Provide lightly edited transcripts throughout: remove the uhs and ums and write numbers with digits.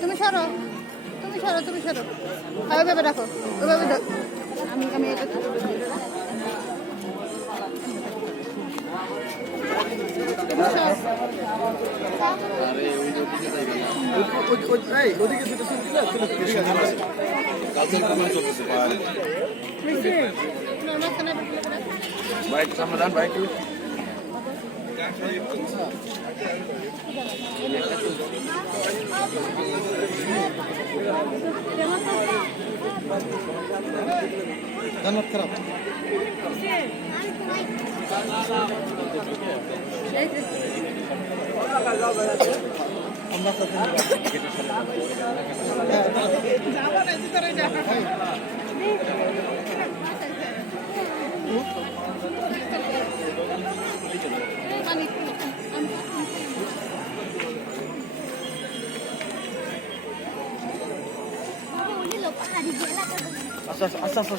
তুমি সরো ওইভাবে রাখো ওইভাবে আমি এটা Baik, samaran baik. Jangan kerap. Asas.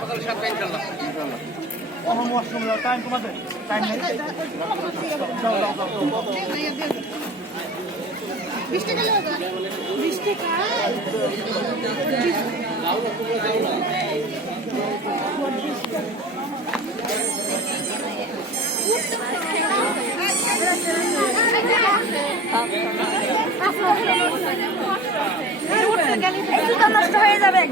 সকাল 7টায় ইনশাআল্লাহ। আমার ওয়াশরুম টাইম তোমাদের টাইম নেই। 20 টাকা লাগবে 20 টাকা নষ্ট হয়ে যাবে।